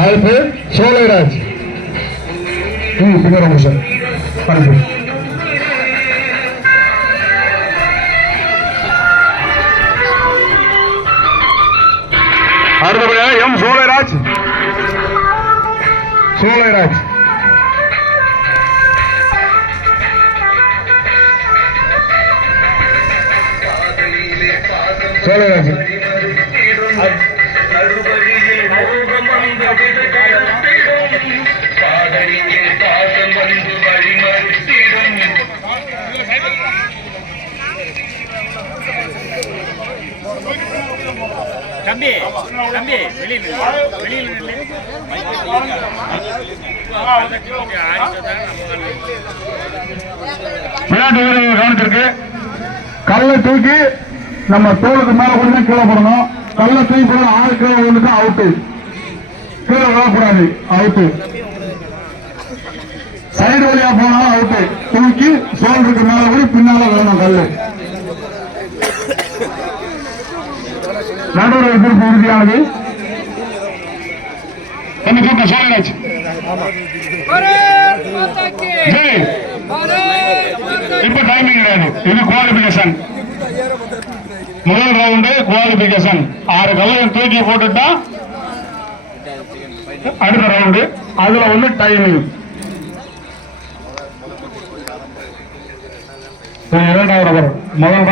ஆல்பு சோலைராஜ் பின்னாடி சார் அனுப்பு. அடுத்தபடியாக எம் சோலைராஜ் சோலைராஜ் சோலைராஜ் தம்பி தம்பி வெளியில் விளையாட்டு வீரர்கள் கவனிச்சிருக்கு. கல்லை தூக்கி நம்ம தோளுக்கு மேல கொண்டு கீழே போடணும். கல்லை தூக்கி போட ஆறு கீழே கொண்டு அவுட்டு. கீழே விழக்கூடாது, அவுட்டு. சைடு வழியா போனாலும் அவுட்டு. தூக்கி சோல்டருக்கு மேல கூட பின்னால வேணும் கல்லு. நடுவர் எதிர்ப்பு உறுதியானது. என்ன கூட்ட சோழராஜ் இப்ப டைமிங் கிடையாது. இது குவாலிபிகேஷன். முதல் ரவுண்டு குவாலிபிகேஷன். 6 கல்லையும் தூக்கி போட்டுட்டா அடுத்த ரவுண்டு. அதுல வந்து டைமிங். இரண்டாவது நபர் முதல்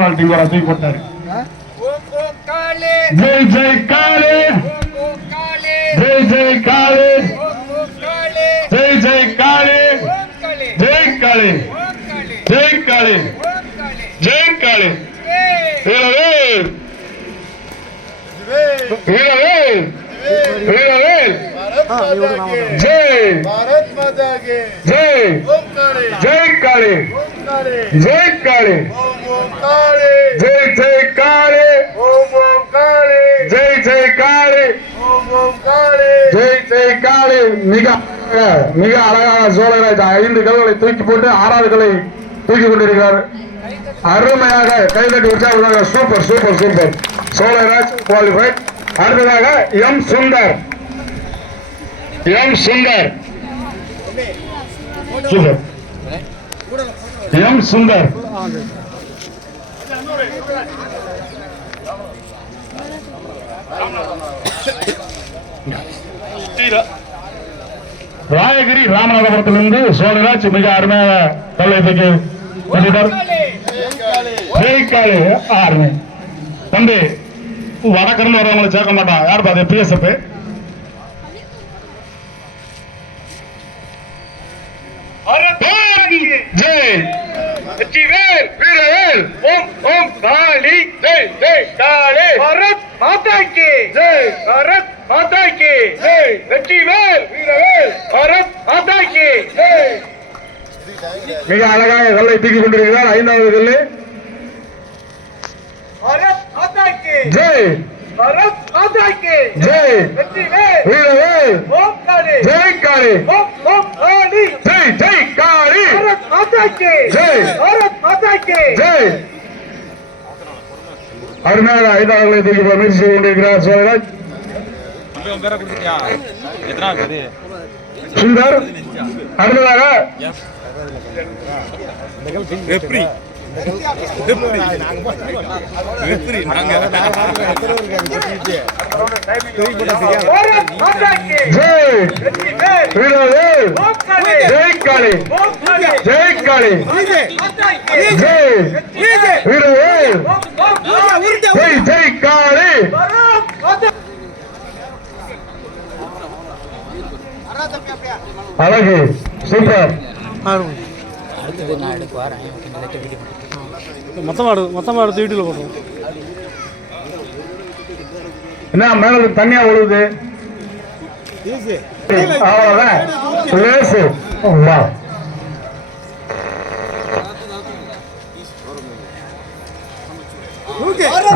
நாள் டீம் தூக்கி போட்டாரு. ஜெய் ஜெய் காளி, ஜெய் ஜெய் காளி, ஜெய் ஜெய் காளி, ஜெய் காளி, ஜெய் காளி, ஜெய் காளி. வீரவேல் வீரவேல் வீரவேல் ஜெய் பாரத் மாதா கி ஜெய். ஜெய் காளி, ஜெய் காளி, ஜெய் ஜெய் காளி, ஜெய் ஜெய் காளி, ஜெய் ஜெய் காளி. மிக மிக அழகான சோழராஜ் 5 கல்களை தூக்கி போட்டு 6வது கல்லை தூக்கி கொண்டிருக்கிறார். அருமையாக கைதட்டி உற்சாக. Super super super. Cholaraj qualified. அடுத்ததாக M Sundar. M Sundar super. M Sundar Rayagiri ராமநாதபுரத்திலிருந்து சோழராஜ் மிக அருமையாக கல்லை தூக்கி கொண்டிருந்தார். தம்பி வடக்கிருந்து வரவங்களை சேர்க்க மாட்டான். யார் பாரு பிஎஸ்எஃப் ஜெய் வெற்றிவேல் வீரவேல் ஓம் ஓம் காளி ஜெய் ஜெய் காளி பாரத் மாதா கி ஜெய் பாரத் மாதா கி ஜெய் வெற்றிவேல் வீரவேல் பாரத் மாதா கி ஜெய். மிக அழகாக கல்லை தூக்கி கொண்டிருக்கிறார். 5வது கல்லு. பாரத் மாதா கி ஜெய் பாரத் மாதா கி ஜெய் வெற்றிவேல் வீரவேல் ஓம் காளி ஜெய் காளி ஓம் ஓம் காளி ஜெய் ஜெய் காளி பாரத் மாதா கி ஜெய் பாரத் மாதா கி ஜெய். அருமையாக 5வது கல்லை தூக்கி முயற்சி செய்து கொண்டிருக்கிறார் சோழராஜ். சுந்தர். அடுத்ததாக ஜெய் காளி ஜெய் காளி ஜெய் வீரவேல் ஜெய் ஜெய் காளி. அழகு சூப்பர். மொத்தமா எடுத்து வீட்டுல போடுறோம். என்ன மேல தண்ணியா ஒழுகுது? அவ்வளவுதான்.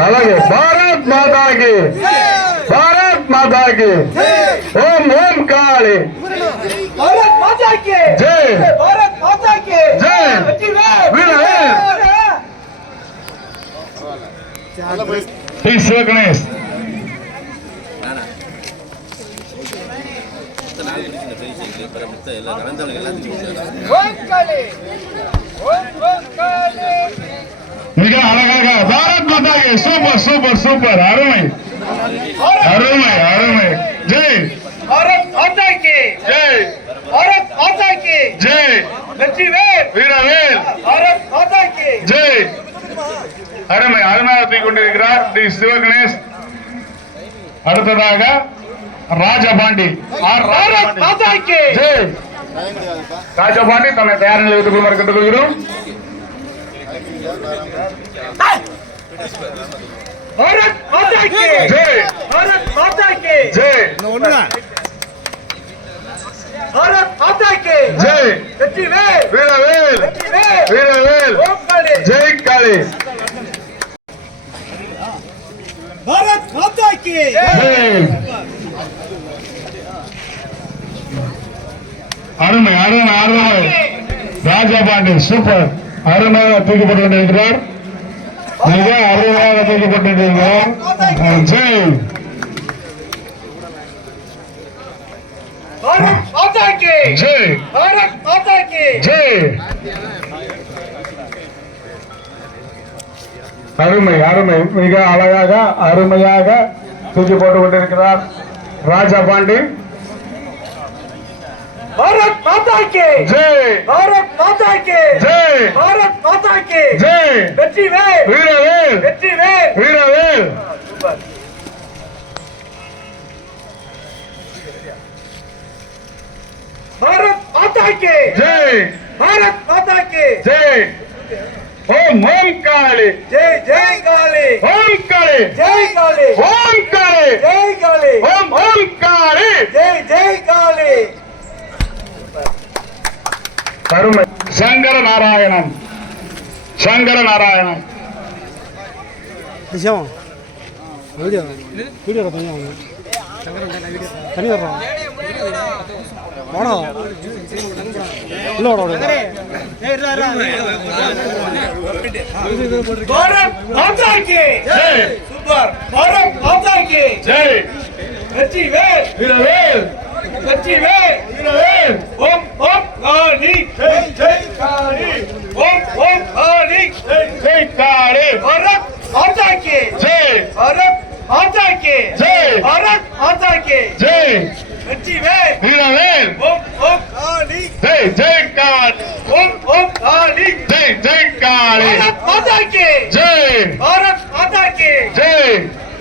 அழகு. பாரத் மாதா கி பாரத் மாதா கி ஓம் ஓம் காளி भारत माता की जय भारत माता की जय वीरवेल प्लीज गणेश ஓம் காளி ஓம் காளி மிக அழகாக பாரத் மாதாக்கு சூப்பர் சூப்பர் சூப்பர் அருமை அருமை அருமை ஜெய் பாரத் மாதா கி ஜெய் பாரத் மாதா கி ஜெய் வெற்றிவேல் வீரவேல் பாரத் மாதா கி ஜெய் அருமை அருமையாக தூக்கிக் கொண்டிருக்கிறார் டி சிவகணேஷ். அடுத்ததாக ராஜபாண்டி பாரத் மாதா கி ஜெய் ராஜபாண்டி தன்னை தயார் நிலையத்துக் கொள்ளுமாறு கேட்டுக்கொள்கிறோம். பாரத் மாதா கி ஜெய் பாரத் மாதா கி ஜெய் பாரத் மாதா கி ஜெய் வெற்றிவேல் வீரவேல் வெற்றிவேல் வீரவேல் ஓம் காளி ஜெய் காளி பாரத் மாதா கி ஜெய். அருமை அருமை அருமை ராஜபாண்டி சூப்பர் அருமையாக தூக்கப்பட்டு கொண்டிருக்கிறார். மிக அருமையாக தூக்கப்பட்டிருக்கிறார். ஜெய் பாரத் மாதா கி ஜெய் பாரத் மாதா கி ஜெய். அருமை அருமை மிக அழகாக அருமையாக தூக்கி போட்டுக் கொண்டிருக்கிறார் ராஜபாண்டி. பாரத் மாதா கி ஜெய் பாரத் மாதா கி ஜெய் பாரத் மாதா கி ஜெய் வெற்றிவேல் வீரவேல் வெற்றிவேல் வீரவேல் பாரத் மாதா கி ஜெய் பாரத் மாதா கி ஜெய். ஓம் ஓம் காளி ஜெய் ஜெய் காளி ஓம் காளி ஜெய் காளி ஓம் காளி ஜெய் காளி ஓம் ஓம் காளி. ஜெய் ஜெய் காளி அருமை சங்கர நாராயணன் சங்கர நாராயணன் விஷயம் வீடியோ வீடியோ தனியாக தனியாக வர்றோம் வாடா இல்லை வாடா பாரத் மாதா கி ஜெய் சூப்பர் பாரத் மாதா கி ஜெய் வெற்றிவேல் வீரவேல் வெற்றிவேல் வீரவேல் ஓம் ஓம் காளி ஜெய் ஜெய் காளி ஓம் ஓம் காளி ஜெய் ஜெய் காளி பாரத் மாதா கி ஜெய் பாரத் மாதா கி ஜெய் பாரத் மாதா கி ஜெய் வெற்றிவேல் வீரவேல் ஓம் ஓம் காளி ஜெய் ஜெய் காளி ஓம் ஓம் காளி ஜெய் ஜெய் காளி பாரத் மாதா கி ஜெய் பாரத் மாதா கி ஜெய்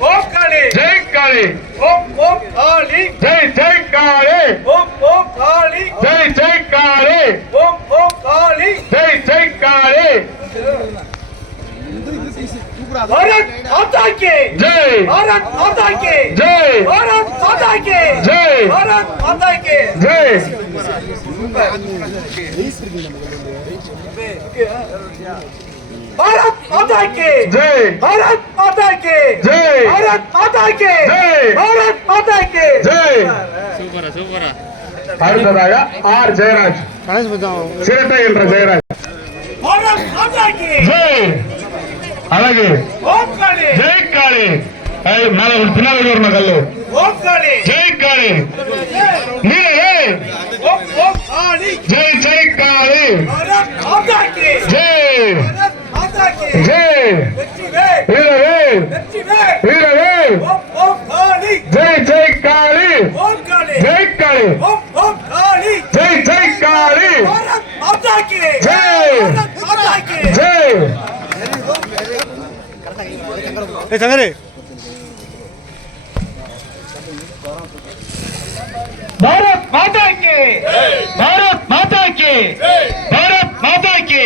ஓம் காளி ஜெய் காளி ஓம் ஓம் காளி ஜெய் ஜெய் காளி ஓம் ஓம் காளி ஜெய் ஜெய் காளி ஓம் ஓம் காளி ஜெய் ஜெய் காளி பாரத் மாதா கி ஜெய் பாரத் மாதா கி ஜெய் பாரத் மாதா கி ஜெய் பாரத் மாதா கி ஜெய் பாரத் மாதா கி ஜெய் பாரத் மாதா கி ஜெய் பாரத் மாதா கி ஜெய் பாரத் மாதா கி ஜெய். சூப்பரா சூப்பரா அடுத்ததாக ஆர் ஜெயராஜ் கணேஷ் மச்சான் சிரட்டை என்ற ஜெயராஜ் பாரத் மாதா கி ஜெய் அழகு ஓம் காளி ஜெய் காளி மேல பின்னாடி வரணும் கல்லு ஓம் காளி ஜெய் காளி நீரவேல் ஓம் ஓம் காளி ஜெய் ஜெய் காளி பாரத் மாதா கி ஜெய் பாரத் மாதா கி ஜெய் வெற்றிவேல் வீரவேல் வெற்றிவேல் வீரவேல் ஓம் ஓம் காளி ஜெய் ஜெய் காளி ஓம் காளி ஜெய் காளி ஓம் ஓம் காளி ஜெய் ஜெய் காளி பாரத் மாதா கி ஜெய். பாரத் மாதா கி ஜெய் ஏய் சங்கரே பாரத் மாதா கி பாரத் மாதா கி பாரத் மாதா கி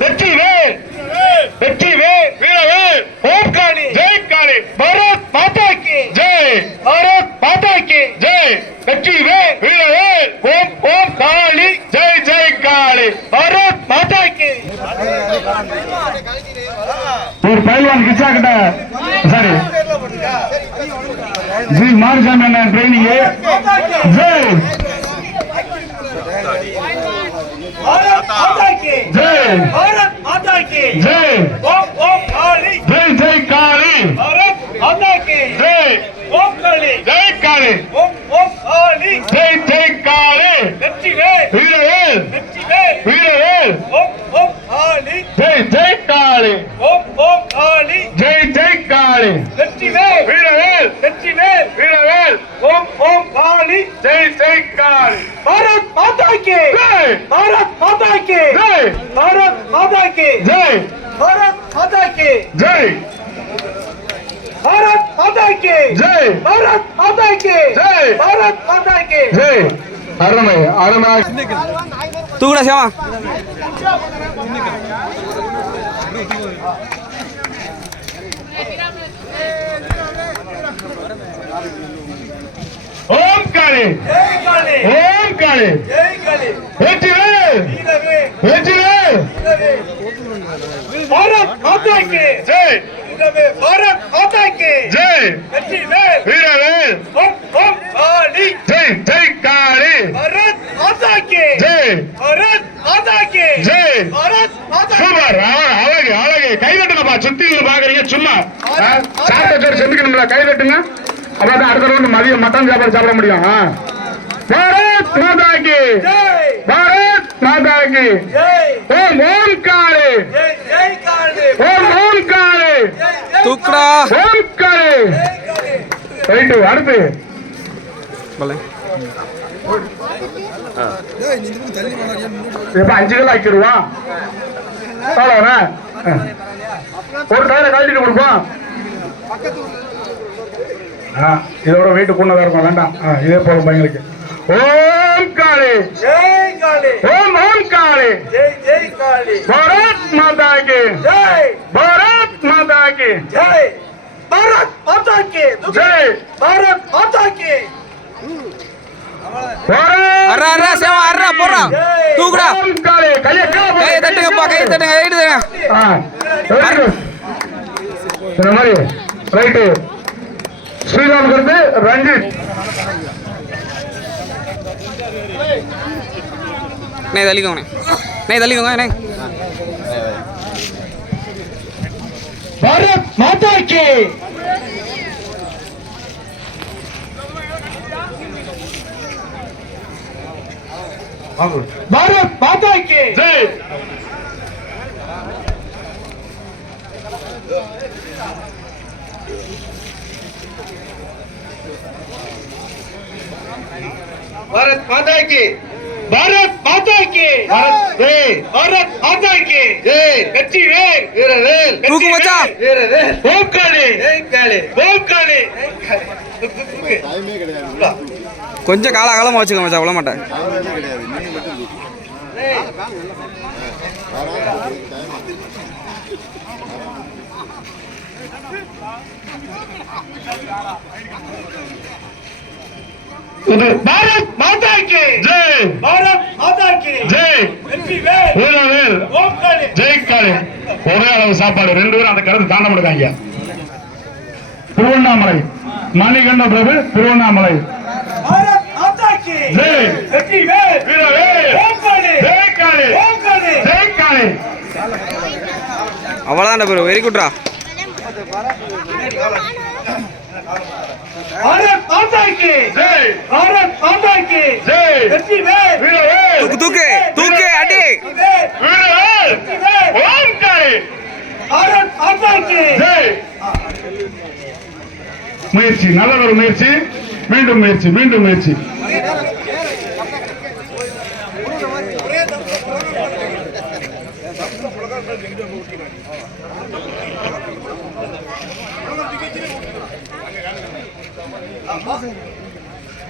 வெற்றிவேல் வெற்றிவேல் வீரவேல் ஓம் காளி ஜெய் காளி பாரத் மாதா கி ஜெய் பாரத் மாதா கி ஜெய் வெற்றிவேல் வீரவேல் ஓம் ஓம் காளி ஜெய் ஜெய் காளி பாரத் மாதா கி. ஒரு பயில்வான் கிச்சா கிட்ட சரி ஜி மாரிசாமி அண்ணன் ட்ரைனிங் ஜெய் பாரத் மாதா கி ஜெய் பாரத் மாதா கி ஜெய் ஓம் ஓம் காளி ஜெய் ஜெய் காளி பாரத் மாதா கி ஜெய் ஓம் காளி ஜெய் காளி ஓம் ஓம் காளி ஜெய் ஜெய் காளி வெற்றிவேல் வீரவேல் வெற்றிவேல் வீரவேல் ஓம் ஓம் காளி ஜெய் ஜெய் காளி ஓம் ஓம் காளி ஜெய் ஜெய் காளி வெற்றிவேல் வீரவேல் வெற்றிவேல் வீரவேல் ஓம் ஓம் காளி ஜெய் ஜெய் காளி பாரத் மாதா கி ஜெய் பாரத் மாதா கி ஜெய் பாரத் மாதா கி ஜெய் பாரத் மாதா கி ஜெய் பாரத் மாதா கி ஜெய் பாரத் மாதா கி ஜெய் பாரத் மாதா கி ஜெய் அருமை அருமை தூக்குடா சேவா ஓம் காளி ஜெய் காளி ஓம் காளி ஜெய் காளி வெற்றிவேல் வீரவேல் வெற்றிவேல் வீரவேல் பாரத் மாதா கி ஜெய் வீரவேல் பாரத் மாதா கி ஜெய் வெற்றிவேல் வீரவேல் ஓம் ஓம் காளி ஜெய் ஜெய் காளி பாரத் மாதா கி ஜெய் பாரத் மாதா கி ஜெய் பாரத் மாதா சூப்பர் அழகு அழகு கை தட்டுங்கப்பா சுத்தி பாக்குறீங்க சும்மா சாப்பிட்டு செஞ்சுக்கணுங்களா கை தட்டுங்க அப்பதான் அடுத்த ரவுண்ட் மதியம் மட்டன் சாப்பாடு சாப்பிட முடியும் பாரத் மாதா கி ஜெய் பாரத் மாதா கி ஜெய் ஓம் ஓம் காளி ஜெய் ஜெய் காளி ஓம் ஓம் காளி ஜெய் ஜெய் தூக்குடா ஓம் காளி ஜெய் காளி ரைட்டு அடுத்து இப்ப 5 கிலோ ஆக்கிடுவான் ஒரு டயரை கழட்டிட்டு கொடுப்போம் இதோட வெயிட் கூடதான் இருக்கும் வேண்டாம் இதே போல பையங்களுக்கு ஓம் காளி ஜெய் காளி ஓம் ஓம் காளி ஜெய் ஜெய் காளி பாரத் மாதா கி ஜெய் பாரத் மாதா கி ஜெய் பாரத் மாதா கி ஜெய் பாரத் மாதா கி பாரத் அர்ரா அர்ரா சேவா அர்ரா போறா தூக்குடா ஓம் காளி கையை கையை தட்டுங்கப்பா கையை தட்டுங்க ரைட்டு இந்த மாதிரி ரைட்டு ஸ்ரீராம் கருத்து ரஞ்சித் நே தள்ளிக்கோங்க நே தள்ளிக்கோங்க நே பாரத் மாதா கி பாரத் மாதா கி ஜெய் भारत माता की பாரத் மாதா கி ஜெய் भारत माता की ஜெய் வெற்றிவேல் வீரவேல் தூக்கு மச்சான் வீரவேல் ஓம் காளி ஜெய் காளி ஓம் காளி கொஞ்சம் கால அகலமா வச்சுக்கோ மச்சான் விட மாட்டேன் பாரத் மாதா கி ஜெய் भारत माता की ஜெய் வெற்றிவேல் வீரவேல் ஓம் காளி ஜெய் காளி ஒரே அளவு சாப்பாடு 2 பேரும் அந்த கருத்து தாண்ட முடியாங்க திருவண்ணாமலை மணிகண்ட பிரபு திருவண்ணாமலை भारत माता की ஜெய் வெற்றிவேல் வீரவேல் ஓம் காளி ஜெய் காளி ஓம் காளி ஜெய் காளி அவ்வளோதான் ப்ரோ வெரி குட்ரா भारत माता की ஜெய் भारत माता की ஜெய் வெற்றிவேல் வீரவேல் தூக்கு தூக்கு தூக்கு அடி வெற்றிவேல் வீரவேல் வெற்றிவேல் ஓம் காளி भारत माता की ஜெய் முயற்சி நல்ல ஒரு முயற்சி மீண்டும் முயற்சி மீண்டும் முயற்சி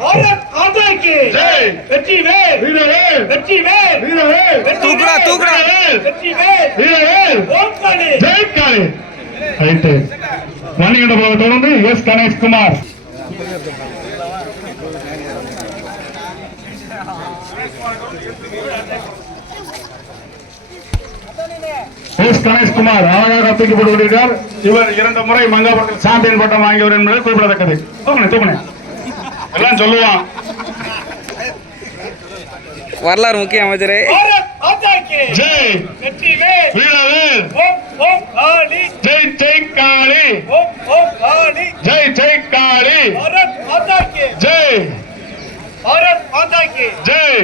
भारत माता की ஜெய் வெற்றிவேல் வீரவேல் வெற்றிவேல் வீரவேல் தூக்குடா தூக்குடா வெற்றிவேல் வீரவேல் ஓம் காளி ஜெய் காளி ரைட்டு மணிகண்ட பிரபு தொடர்ந்து எஸ் கணேஷ் குமார் எஸ் கணேஷ் குமார் அழகாக தூக்கி போட்டு கொண்டிருக்கிறார். இவர் 2 முறை மங்காபுரத்தில் சாம்பியன் பட்டம் வாங்கியவர் என்பது குறிப்பிடத்தக்கது. தூக்குனே எல்லாம் சொல்லுவான். வரலாறு முக்கிய அமைச்சரே भारत माता की ஜெய் வெற்றிவேல் வீரவேல் ஓம் ஓம் காளி ஜெய் ஜெய் காளி ஓம் ஓம் காளி ஜெய் ஜெய் காளி भारत माता की பாரத் மாதா கி ஜெய்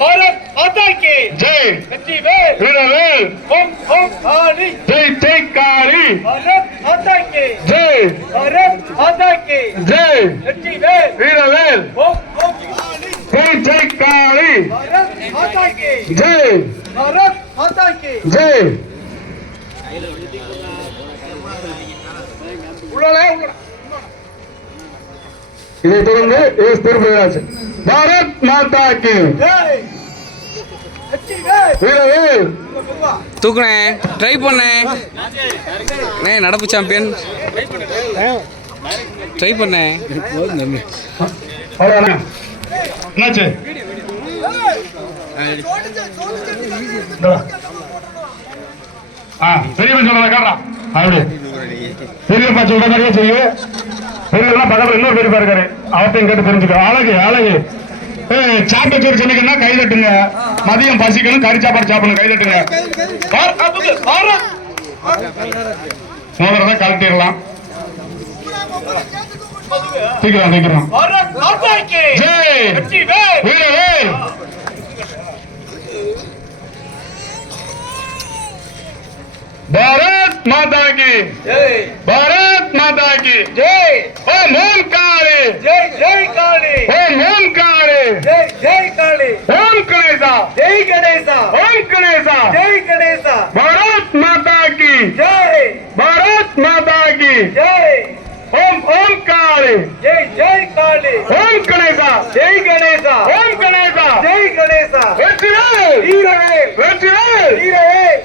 பாரத் மாதா கி ஜெய் வெற்றி வேல் வீரவேல் ஓம் ஓம் காளி ஜெய் ஜெய் காளி பாரத் மாதா கி ஜெய் பாரத் மாதா கி ஜெய் வெற்றி வேல் வீரவேல் ஓம் ஓம் காளி ஜெய் ஜெய் காளி பாரத் மாதா கி ஜெய் பாரத் மாதா கி ஜெய் இதைத் தொடர்ந்து எஸ் திருப்பதிராஜ் பாரத் மாதா கி ஜெய் வெற்றி வேல் வீரவேல் தூக்குனே ட்ரை பண்ணேன் நடப்பு சாம்பியன் ட்ரை பண்ணேன் அவ்வளோதானே என்னாச்சு பெரியவன் சொல்றத காட்டுறான் அப்படி பெரியப்பா சொல்ற மாதிரியே செய்ய பெரியவெல்லாம் பக்கத்துல இன்னொரு பெரியப்பா இருக்காரு அவர்த்தையும் கேட்டு தெரிஞ்சுக்கோ அழகு அழகு சாப்பிட்ட சோறு சொன்னீங்கன்னா கை தட்டுங்க மதியம் பசிக்கணும் கறி சாப்பாடு சாப்பிடணும் கை தட்டுங்க முதல்ல கழட்டிடலாம் சீக்கிரம் சீக்கிரம் பாரத் மாதா கி ஜெய் வெற்றி வேல் வீரவேல் भारत माता की ஜெய் भारत माता की ஜெய் ओम ओम काले ஜெய் ஜெய் காளி ओम काले ஜெய் ஜெய் காளி ओम गणेशा ஜெய் கணேசா ओम गणेशा ஜெய் கணேசா भारत माता की ஜெய் भारत माता की ஜெய் ओम काले ஜெய் ஜெய் காளி ओम गणेशा ஜெய் கணேசா ओम गणेशा ஜெய் கணேசா வெற்றிவேல் வீரவேல் வெற்றிவேல் வீரவேல்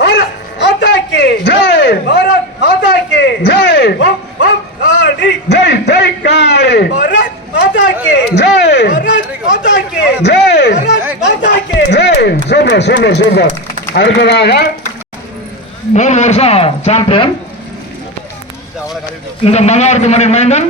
பாரத் மாதா கி ஜெய் பாரத் மாதா கி ஜெய் ஓம் ஓம் காளி ஜெய் ஜெய் காளி பாரத் மாதா கி ஜெய் பாரத் மாதா கி ஜெய் பாரத் மாதா கி ஜெய் சூப்பர் சூப்பர் சூப்பர் அடுத்ததாக 3 வருஷம் சாம்பியன் இந்த மங்காரத்து மணி மைந்தன்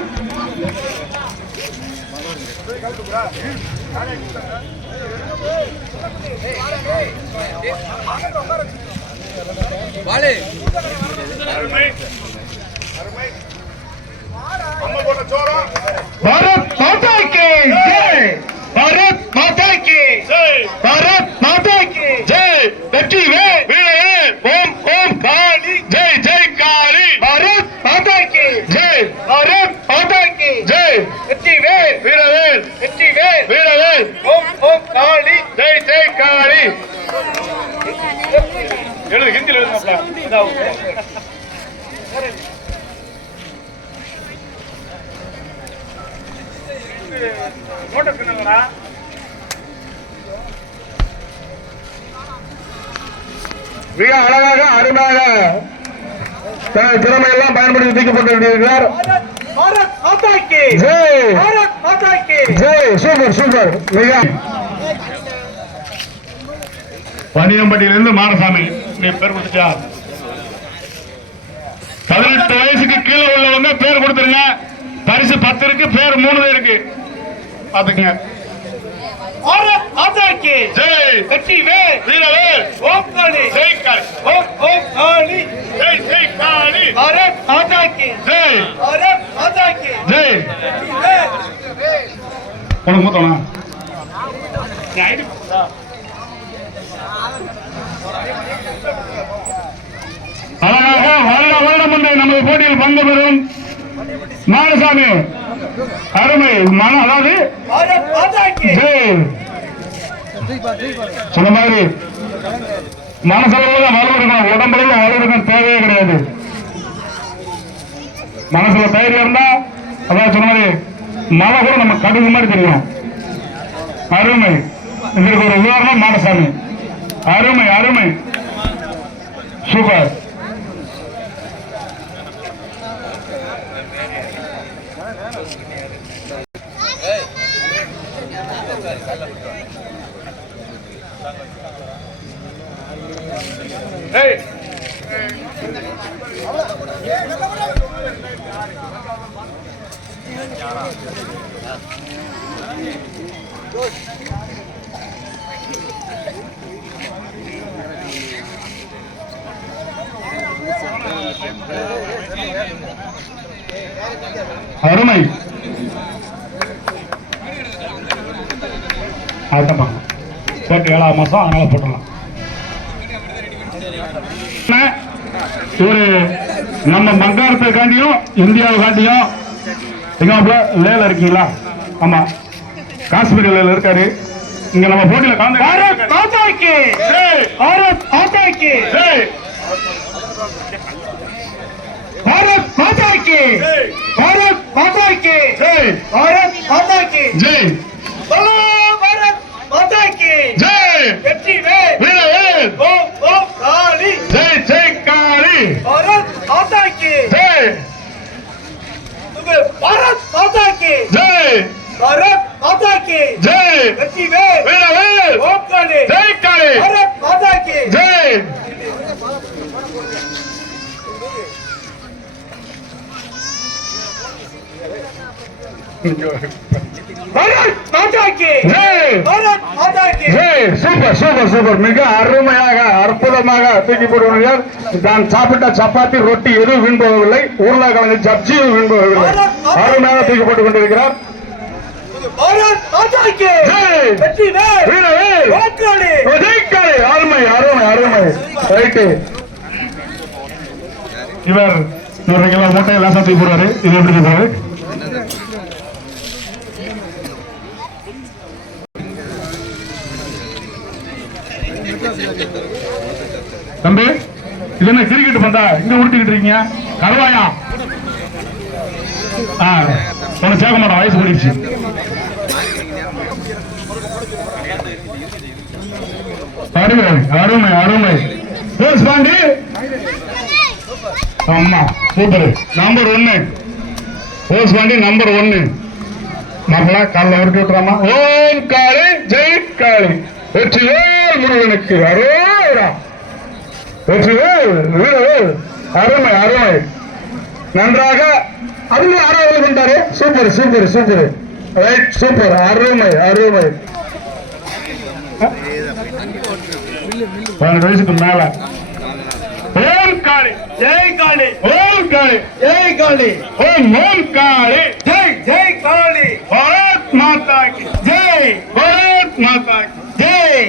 भारत माता की जय भारत माता की जय भारत माता की जय வெற்றி வேல் வீரவேல் ஓம் ஓம் காளி ஜெய் ஜெய் காளி भारत माता की जय भारत माता की जय வெற்றி வேல் வீரவேல் வெற்றி வேல் வீரவேல் ஓம் ஓம் காளி ஜெய் ஜெய் காளி எழுது ஹிந்தியில் எழுதுங்க போட்டோ பின்னங்களா மிக அழகாக அருமையாக தனது திறமையெல்லாம் பயன்படுத்தி தூக்கப்பட்டிருக்கிறார் பாரத் மாதா கி ஜெய் பாரத் மாதா கி ஜெய் சூப்பர் சூப்பர் மிக பனியம்பட்டியிலிருந்து மாரசாமி நீ பேர் கொடுத்துட்டா 18 வயசுக்கு கீழே உள்ளவங்க பேர் கொடுத்துருங்க பரிசு 10 இருக்கு பேர் 3 இருக்கு பாத்துக்கங்க பாரத் மாதா கி ஜெய் வெற்றி வேல் வீரவேல் ஓம் காளி ஜெய் காளி ஓம் ஓம் காளி ஜெய் ஜெய் காளி பாரத் மாதா கி ஜெய் பாரத் மாதா கி ஜெய் வெற்றி வேல் உனக்கு மூத்தவனா அழகாக வருடம் ஒன்றை நமது போட்டியில் பங்கு பெறும் மாரசாமி அருமை அதாவது பாரத் மாதா கி ஜெய் சொன்ன மாதிரி மனசளவுல வலுவெடுக்கணும் உடம்புல வலுவெடுக்கணும் தேவையே கிடையாது மனசுல தைரியம் இருந்தா அதாவது சொன்ன மாதிரி மழை கூட நம்ம கடுகு மாதிரி தெரியும் அருமை இதற்கு ஒரு உதாரணம் மாரசாமி அருமை அருமை சூப்பர் அருமை அதுதான் பார்க்கணும். போட்டு 7ஆம் மாதம், அதனால போட்டுடலாம். இவரு நம்ம மங்காரத்துக்காண்டியும் இந்தியாவுக்காண்டியும் எங்க லேல இருக்கீங்களா? ஆமா, காஷ்மீர் லேல இருக்காரு. இங்க நம்ம போட்டியில கலந்து பாரத் மாதாக்கு ஜெய், பாரத் மாதாக்கு ஜெய், பாரத் மாதாக்கு ஜெய், பாரத் மாதாக்கு ஜெய், பாரத் மாதாக்கு ஜெய், போலோ பாரத் மாதாக்கு ஜெய், வெற்றி வேல் வீரவேல் ஓம் ஓம் காளி ஜெய் ஜெய் காளி, பாரத் மாதாக்கு ஜெய், பாரத் மாதாக்கு ஜெய், பாரத் மாதாக்கு ஜெய், வெற்றி வேல் வீரவேல் ஓம் காளி ஜெய் காளி, பாரத் மாதாக்கு ஜெய். பாரத் மாதாக்கு ஜெய், பாரத் மாதாக்கு ஜெய். சூப்பர் சூப்பர் சூப்பர், மிக அருமையாக அற்புதமாக தூக்கி போடுவார்கள். தான் சாப்பிட்ட சப்பாத்தி ரொட்டி எதுவும் வீண் போகவில்லை, உருளைக்கிழங்கு சப்ஜியும் வீண் போகவில்லை. அருமையாக தூக்கி போட்டுக் கொண்டிருக்கிறார். பாரத் மாதாக்கு ஜெய், வெற்றி வேல் வீரவேல் ஓம் காளி ஜெய் காளி. அருமை அருமை அருமை. ரைட், இவர் 100 கிலோ மூட்டையை லேசா தூக்கி போடுவாரு. இது எப்படி போடுறாரு? தம்பி, இது என்ன கிரிக்கெட் பந்தா இங்க உருட்டிக்கிட்டு இருக்கீங்க? கருவாயா? உனக்கு சேர்க்க மாட்டான், வயசு போயிடுச்சு. அருமை அருமை அருமை. பாண்டி ஆமா, சூப்பர். நம்பர் 1 ஓஸ் பாண்டி, நம்பர் 1. நம்மள காலைல உருட்டி விட்டுறாமா? ஓம் காளி ஜெய் காளி, வெற்றிவேல் முருகனுக்கு அரோரா, வெற்றிவேல் வீரவேல். அருமை அருமை, நன்றாக. அவங்க 6வது கொண்டாரு. Super super super, right, super, அருமை அருமை. 12 வயசுக்கு மேல. ஓம் காளி ஜெய் காளி, ஓம் காளி ஜெய் காளி, ஓம் ஓம் காளி ஜெய் ஜெய் காளி, பாரத் மாதா கி ஜெய், பாரத் மாதா கி ஜெய்.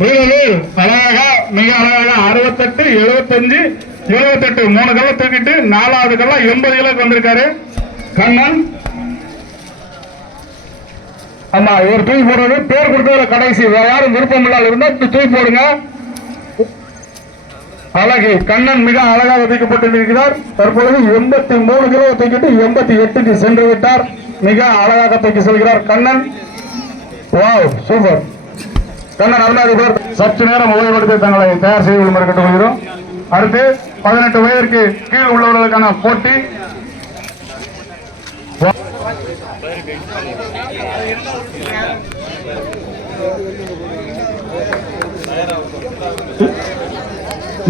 வீரவேல் அழகாக, மிக அழகாக 68, 75, 78 3 கிலோ தூக்கிட்டு 4வது கிலோ 80 கிலோக்கு வந்திருக்காரு கண்ணன். ஆமா, இவர் தூக்கி போடுறது பேர் கொடுத்தவர கடைசி. யாரும் விருப்பம் இல்லாத இருந்தா தூக்கி போடுங்க. அழகு கண்ணன் மிக அழகாக தூக்கப்பட்டிருக்கிறார். தற்பொழுது 83 கிலோ தூக்கிட்டு 88க்கு சென்று விட்டார். மிக அழகாக தூக்கி செல்கிறார் கண்ணன். Wow, super. கண்ணன் அருணாதிபர் சற்று நேரம் ஓய்வெடுத்து தங்களை தயார் செய்து கொள்ளுமாறு கேட்டுக்கொள்கிறோம். அடுத்து 18 வயதிற்கு கீழ் உள்ளவர்களுக்கான போட்டி.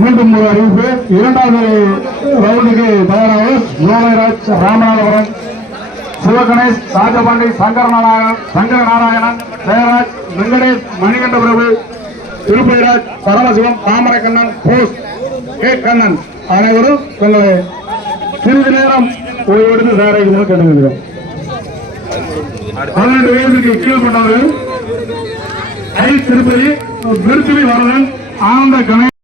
மீண்டும் ஒரு அறிவிப்பு. 2வது ரவுண்டுக்கு தயாராக ஜோலைராஜ், ராமநாதபுரம், சிவகணேஷ், ராஜபாண்டி, சங்கர நாராயணன், ஜெயராஜ், வெங்கடேஷ், மணிகண்ட பிரபு, திருப்பதிராஜ், பரமசிவம், தாமரக்கண்ணன், போஸ் கே கண்ணன் அனைவரும் தங்களை சிறிது நேரம் ஓய்வெடுத்து தயாராக கேட்டுக்கொள்கிறோம். 12 வயதுக்கு கீழ் கொண்டவர்கள் ஐ திருப்பதி, விருத்திவி வரதன், ஆனந்த கணேஷ்.